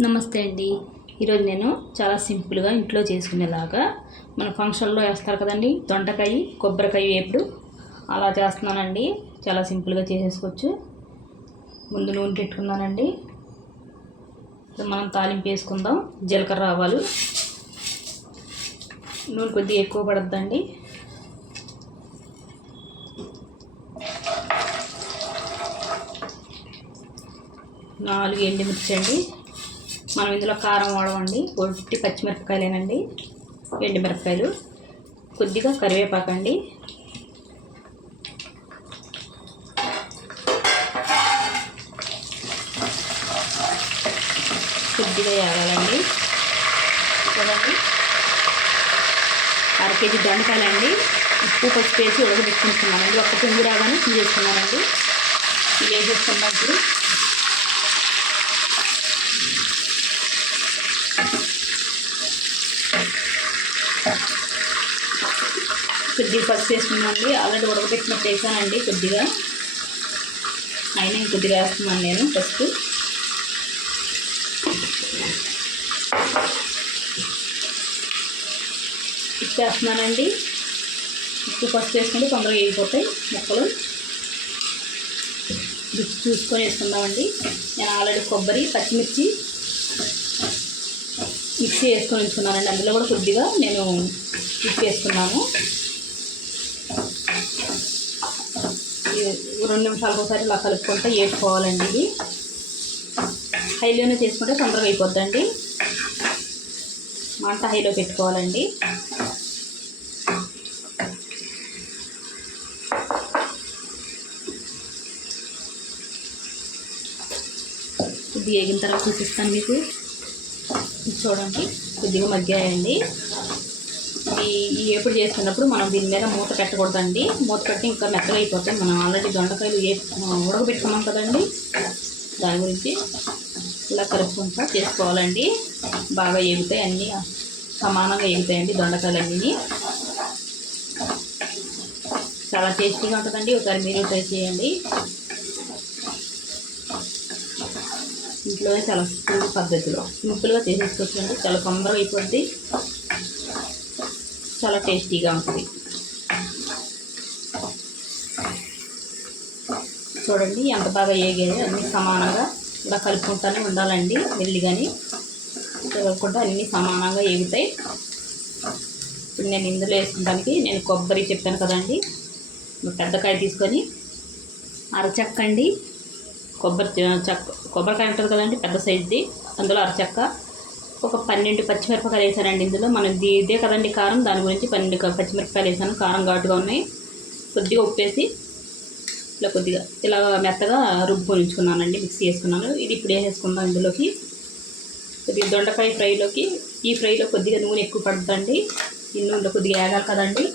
నమస్తే అండి. ఈరోజు నేను చాలా సింపుల్గా ఇంట్లో చేసుకునేలాగా మన ఫంక్షన్లో వేస్తారు కదండి, దొండకాయ కొబ్బరికాయ వేపుడు అలా చేస్తున్నానండి. చాలా సింపుల్గా చేసేసుకోవచ్చు. ముందు నూనె పెట్టుకున్నానండి. మనం తాలింపు వేసుకుందాం. జీలకర్ర ఆవాలు, నూనె కొద్దిగా ఎక్కువ పడద్దండి. నాలుగు ఎండుమిర్చి అండి. మనం ఇందులో కారం వాడమండి, పొట్టి పచ్చిమిరపకాయలేనండి, ఎండుమిరపకాయలు, కొద్దిగా కరివేపాకండి, కొద్దిగా వేగాలండి. చూడండి, 1/2 కేజీ దొండకాయలండి. ఉప్పు పసుపు వేసి ఉడకబెట్టుకుంటున్నానండి. ఒక్క పొంగు రాగానే తీసేసుకున్నానండి. ఇవి వేసేసుకున్నాం. ఇప్పుడు కొద్దిగా పసుపు వేసుకున్నానండి. ఆల్రెడీ ఉడకబెట్టినట్టు వేసానండి కొద్దిగా, అయినా ఇంకొద్దిగా వేస్తున్నాను నేను పసుపు. ఇచ్చేస్తున్నానండి. ఉప్పు పసుపు వేసుకుంటే తొందరగా వేగిపోతాయి ముక్కలు. రుచి చూసుకొని వేసుకుందామండి. నేను ఆల్రెడీ కొబ్బరి పచ్చిమిర్చి మిక్సీ వేసుకొని ఉంచుకున్నానండి. అందులో కూడా కొద్దిగా నేను ఉప్పు వేసుకున్నాను. 2 నిమిషాలకు ఒకసారి ఇలా కలుపుకుంటే వేసుకోవాలండి. ఇది హైలోనే చేసుకుంటే తొందరగా అయిపోద్దండి. మంట హైలో పెట్టుకోవాలండి. కొద్దిగా వేగిన తర్వాత చూపిస్తాను మీకు. చూడండి, కొద్దిగా మగ్గాయండి. ఈ ఎప్పుడు చేస్తున్నప్పుడు మనం దీని మీద మూత పెట్టకూడదండి. మూత పెట్టి ఇంకా మెత్తగా అయిపోతాయి. మనం ఆల్రెడీ దొండకాయలు ఉడకబెట్టుకున్నాం కదండి, దాని గురించి ఇలా కలుపుకుంటా చేసుకోవాలండి. బాగా ఎగుతాయి, అన్నీ సమానంగా ఎగుతాయండి దొండకాయలు అన్నీ. చాలా టేస్టీగా ఉంటుందండి. ఒకసారి మీరు ట్రై చేయండి. ఇంట్లోనే చాలా సింపుల్ పద్ధతిలో సింపుల్గా చేసేసుకోవచ్చండి. చాలా తొందరగా అయిపోద్ది, చాలా టేస్టీగా ఉంటుంది. చూడండి ఎంత బాగా వేగాయో. అన్నీ సమానంగా ఇలా కలుపుకుంటూనే ఉండాలండి. మెల్లిగాని కలుపుకుంటూ అన్నీ సమానంగా వేగుతాయి. ఇప్పుడు నేను ఇందులో వేసుకోవడానికి నేను కొబ్బరి చెప్పాను కదండి, పెద్దకాయ తీసుకొని అరచెక్క అండి, కొబ్బరికాయ ఉంటుంది కదండి పెద్ద సైజుది, అందులో అరచెక్క, ఒక 12 పచ్చిమిరపకాయలు వేసానండి. ఇందులో మనం ఇదే కదండి కారం, దాని గురించి 12 పచ్చిమిరపకాయలు వేసాను. కారం ఘాటుగా ఉన్నాయి. కొద్దిగా ఉప్పు వేసి కొద్దిగా ఇలా మెత్తగా రుబ్బుకొని ఉంచుకున్నానండి. మిక్సీ వేసుకున్నాను. ఇది ఇప్పుడు వేసేసుకుందాం ఇందులోకి. కొద్దిగా దొండకాయ ఫ్రైలోకి, ఈ ఫ్రైలో కొద్దిగా నూనె ఎక్కువ పడుతుందండి. ఈ నూనెలో కొద్దిగా వేగాలి కదండి.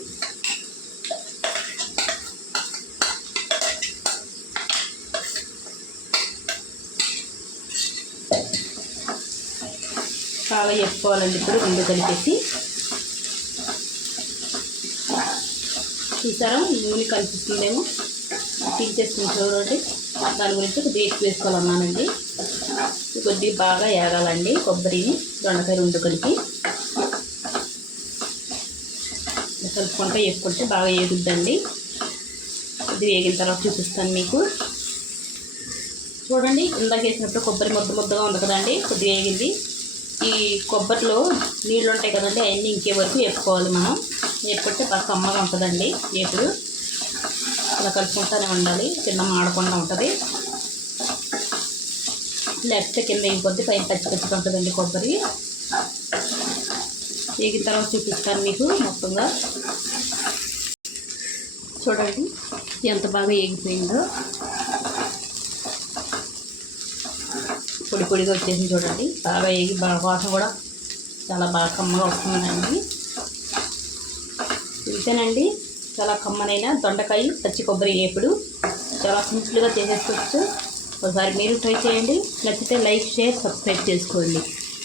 బాగా వేసుకోవాలండి. ఇప్పుడు రెండు కలిపేసి చూసారా, నూనె కనిపిస్తుందేమో, తీసేసుకుని చూడండి. దాని గురించి కొద్దిగా ఎక్కువ వేసుకోవాలన్నానండి. కొద్దిగా బాగా వేగాలండి. కొబ్బరిని దొండకాయ రెండు కలిపి కలుపుకుంటే వేసుకుంటే బాగా వేగుద్దండి. కొద్దిగా వేగిన తర్వాత చూపిస్తాను మీకు. చూడండి, ఇందాక వేసినప్పుడు కొబ్బరి ముద్దగా ఉంది కదండి, కొద్దిగా వేగింది. ఈ కొబ్బరిలో నీళ్ళు ఉంటాయి కదండి, అవన్నీ ఇంకే వరకు వేసుకోవాలి మనం. వేసుకుంటే బాగా కమ్మగా ఉంటుందండి. వేపుడు ఇలా కలుపుకుంటూనే ఉండాలి, కింద మాడకుండా ఉంటుంది. లేకపోతే కింద వేగిపోద్ది, పైన పచ్చిగా ఉంటుందండి కొబ్బరి. వేగిన తర్వాత చూపిస్తాను మీకు మొత్తంగా. చూడండి ఎంత బాగా వేగిపోయిందో, పొడి పొడిగా వచ్చేసి చూడండి. బాగా వేగి వాసన కూడా చాలా బాగా కమ్మగా వస్తుందండి. ఇంతేనండి, చాలా కమ్మనైన దొండకాయ పచ్చి కొబ్బరి వేపుడు చాలా సింపుల్గా చేసేసుకోవచ్చు. ఒకసారి మీరు ట్రై చేయండి. నచ్చితే లైక్, షేర్, సబ్స్క్రైబ్ చేసుకోండి.